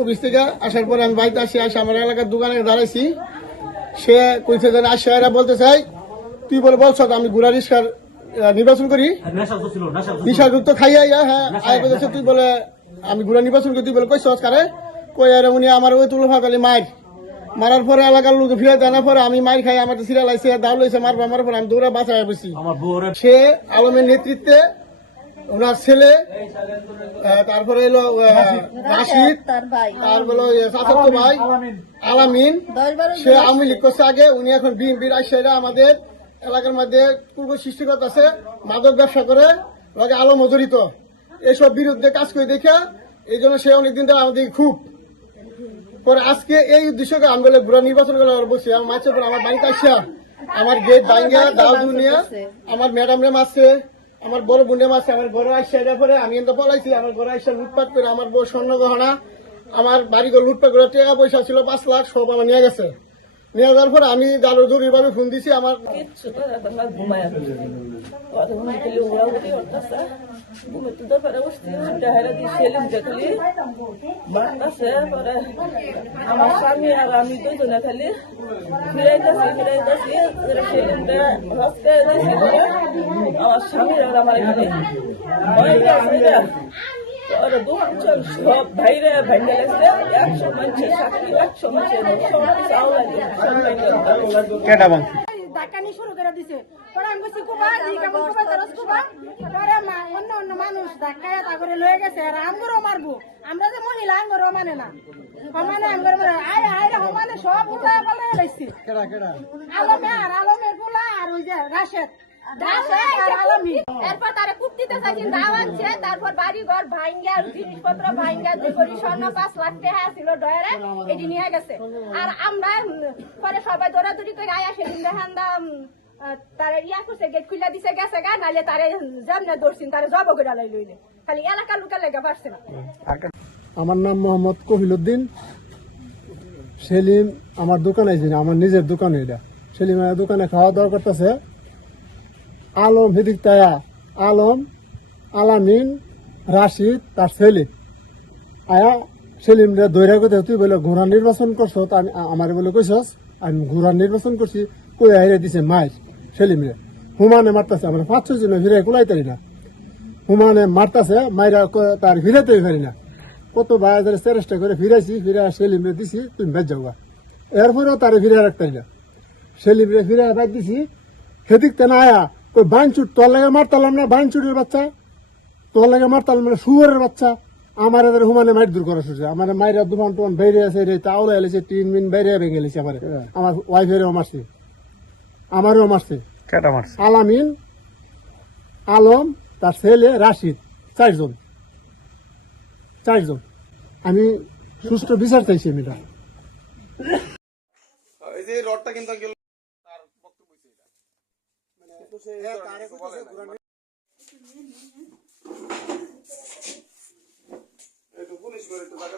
Office থেকে আসার পরে আমি বাড়িতে আসি আমার এলাকার দোকানে দাঁড়াইছি। সে কইছে যে আসে এরা বলতে চাই তুই বলে বলছ আমি গুড়া রিস্কার নির্বাচন করি, নিশাযুক্ত খাইয়া হ্যাঁ আয় বলেছে তুই বলে আমি গুড়া নির্বাচন করি, তুই বলে কইছ কারে কই আর উনি আমার ওই তুলো ফাঁকালি মারার পরে এলাকার লোক ফিরে জানার পরে আমি মার খাই, আমার সিরিয়াল আইসে দাও লইছে মারার পরে আমি দৌড়া বাঁচায় বসি। সে আলমের নেতৃত্বে ওনার ছেলে, তারপরে এলো রাশিদ, তারপরে চাচাতো ভাই আলামিন, সে আওয়ামী লীগ করছে আগে, উনি এখন বিএনপির আইসা আমাদের এলাকার মধ্যে পূর্ব সৃষ্টি করতেছে, মাদক ব্যবসা করে লগে আলম জড়িত, এসব বিরুদ্ধে কাজ করে দেখা এই জন্য সে অনেকদিন ধরে আমাদের খুব পরে আজকে এই উদ্দেশ্যকে আমি বলে ঘুরা নির্বাচন করে বসি। আমার মাছের পরে আমার বাড়িতে আসিয়া আমার গেট ভাঙ্গিয়া দাও দুনিয়া আমার ম্যাডাম রে মারছে, আমার বড় বোনে মারছে, আমার ঘরে আসছে এটা পরে আমি কিন্তু পলাইছি, আমার ঘরে আসছে লুটপাট করে আমার বউ স্বর্ণ গহনা আমার বাড়িঘর লুটপাট করে টাকা পয়সা ছিল 5 লাখ সব আমার নিয়ে গেছে। নিয়ে যাওয়ার পরে আমি দালো জরুরি ভাবে ফোন দিছি আমার আমার স্বামী আর আমি দুজনে খালি ফিরাইতেছি আমার স্বামী আর আমার এখানে সব ভাইরে ভাইন্ডা লাগছে 100 মানুষের সাক্ষী 100 মানুষের সব কিছু আওলা ডাকানি শুরু করে দিছে। পরে আমি বলছি কুবা জি কেমন কুবা তরস কুবা পরে অন্য মানুষ ডাকায়া তাগরে লয়ে গেছে আর আমগরও মারবো, আমরা যে মহিলা আমগরও মানে না সমানে আমগর মানে আয় আয় সমানে সব উল্টা পাল্টা লাইছি। আলমের পোলা আর ওই যে রাশেদ এরপর তারা কুপ্তিতে চাইছেন দাও আনছে, তারপর বাড়ি ঘর ভাঙ্গা জিনিসপত্র ভাঙ্গা যে করি স্বর্ণ 5 লাখ টাকা ছিল ডয়ারে এটি নিয়ে গেছে। আর আমরা পরে সবাই দৌড়াদৌড়ি করে আয়া সেদিন দেখান তারা ইয়া করছে গেট খুলে দিছে গেছে গা, নাইলে তারে জামনে ধরছেন তারা জব করে লইলে খালি এলাকার লোকের লেগে পারছে না। আমার নাম মোহাম্মদ কহিলুদ্দিন সেলিম। আমার দোকান আছে না, আমার নিজের দোকান এটা। সেলিম দোকানে খাওয়া দাওয়া করতেছে আলম হিদিক তায়া আলম আলামিন রাশিদ তার ছেলে আয়া সেলিম রে দৈরা কথা তুই বলে ঘোড়া নির্বাচন করছ, আমার বলে কইছস আমি ঘোড়া নির্বাচন করছি কই হাইরে দিছে মাইর সেলিম রে হুমানে মারতাছে, আমরা 5-6 জন ফিরে কুলাইতারি না, হুমানে মারতাছে মাইরা তার ফিরাতেই পারি না, কত বাজারে চেষ্টা করে ফিরাইছি, ফিরা সেলিম রে দিছি তুমি বেজ যাওয়া, এরপরেও তারে ফিরে রাখতারি না, সেলিম রে ফিরে রাখ দিছি সেদিক তেনা আয়া কই বাইনচুট তোর লাগে মারতালাম না, বাইনচুটের বাচ্চা তোর লাগে মারতালাম না, শুয়ারের বাচ্চা আমার এদের হুমানে মাইর দূর করা শুরু, আমার মাইরা দুমান টুমান বাইরে আছে রে তাওলা এলেছে 3 মিন বাইরে ভেঙে গেছে, আমার ওয়াইফেরও মারছে আমারও মারছে, আলামিন আলম তার ছেলে রাশিদ 4 জন। আমি সুষ্ঠু বিচার চাইছি মেয়েটা। এই যে রডটা কিন্তু তার বক্তব্য এটা মানে তো সে তারে কইছে পুলিশ করে তো টাকা